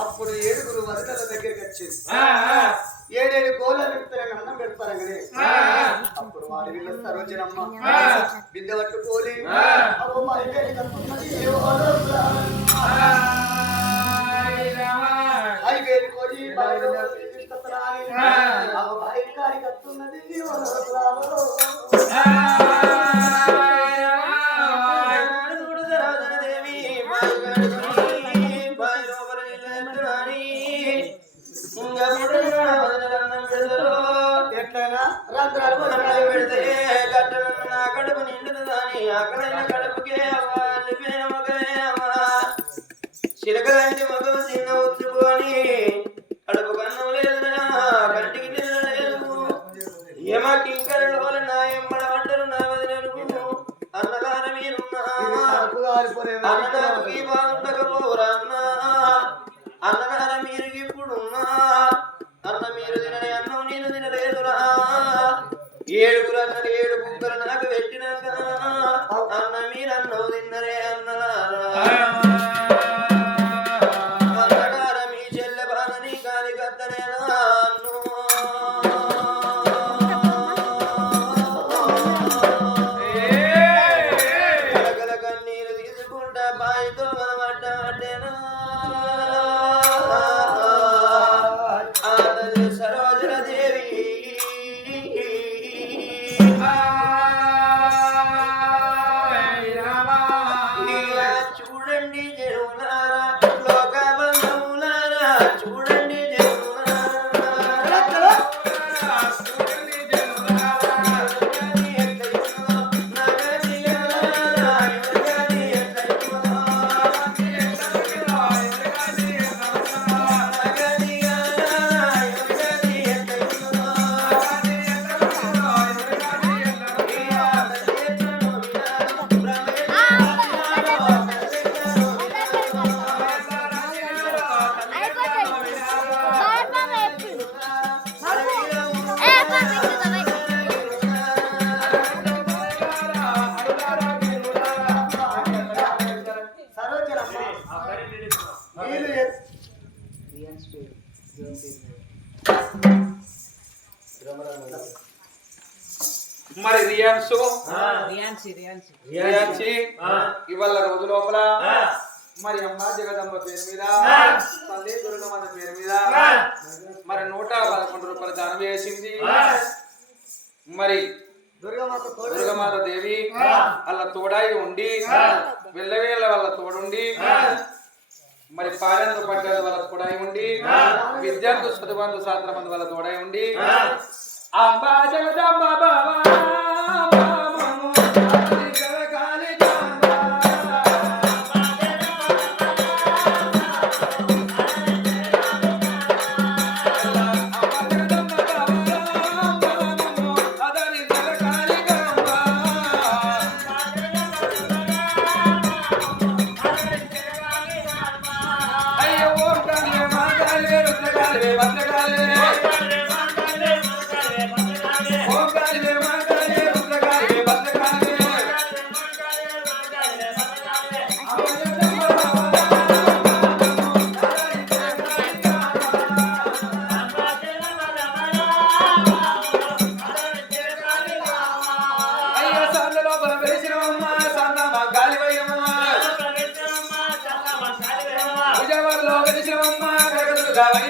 అప్పుడు ఏడుగురు వరదల దగ్గరికి వచ్చింది ఏడేడు కోళ్ళ పెడతారని అన్నం పెడతారని అప్పుడు వాడు వీళ్ళ సరోజనమ్మ. బిడ్డ పట్టుకోలి. అబ్బో మా ఐవేలు కోడి బయలు తీసుకొస్తున్నాని అబ్బో అక్కడైన కడుపుకే అవ్వ అల్లిపోయిన మగమే అవ్వ. చిలకలాంటి మగం చిన్న ఉచ్చుకొని కడుపు కన్నం కంటికి లేదు. ఏమా కింకరలు వల్ల నా ఎంబడ వంటలు నా వదిలేను మీరున్నా బాగుండకపోరా మీరు ఇప్పుడున్నా అన్న మీరు తినని అన్నం నేను తినలేదురా. ఏడుగురు అన్నది ఏడు బుక్కలు నాకు మరి రియాన్సు? రియాన్సీ రియాన్సీ. రియాన్సి? ఇవాళ రోజు లోపల మరి అమ్మ జగదమ్మ పేరు మీద తల్లి దుర్గమ్మ పేరు మీద మరి నూట పదకొండు రూపాయలు దానం వేసింది మరి దుర్గమాత దేవి వాళ్ళ తోడాయి ఉండి వెళ్ళవేళ్ళ వాళ్ళ తోడుండి మరి పాలెందు పడ్డది వాళ్ళ తోడాయి ఉండి విద్యార్థు చదువంతు శాస్త్రమందు వాళ్ళ తోడాయి ఉండి అంబా జగదమ్మ బాబా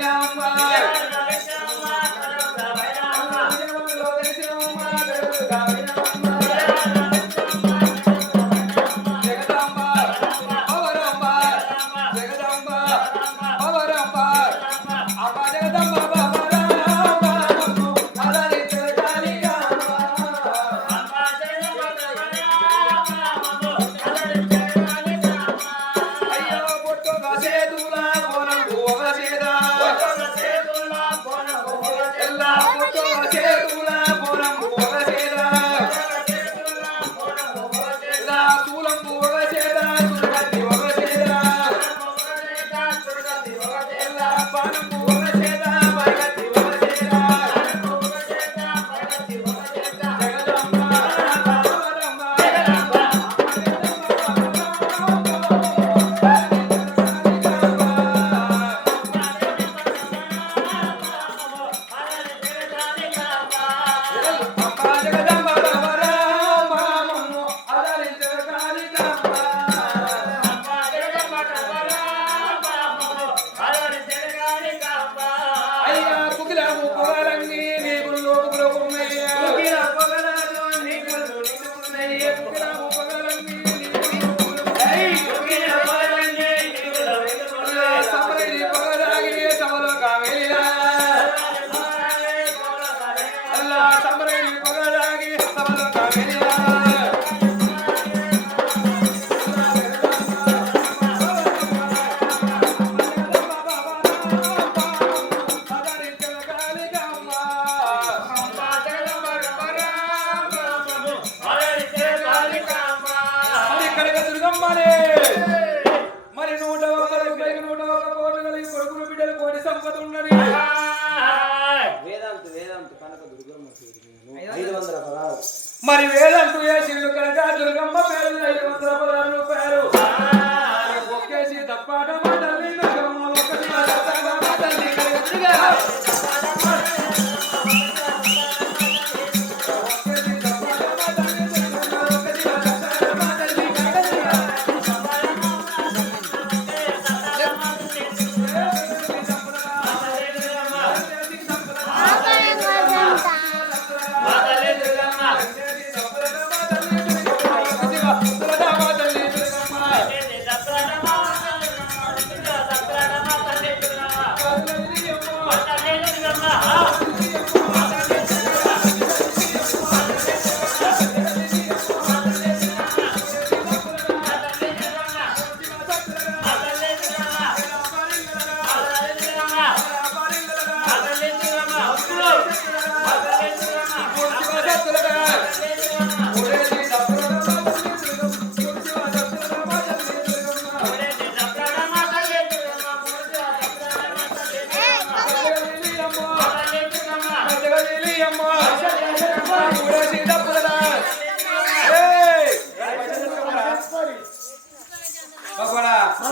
జగదాంబ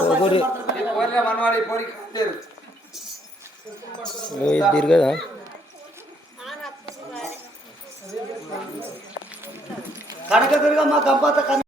మనవాడి ఇద్దరు కదా? తిరగదా కనకదుర్గమ్మ గంపత కనక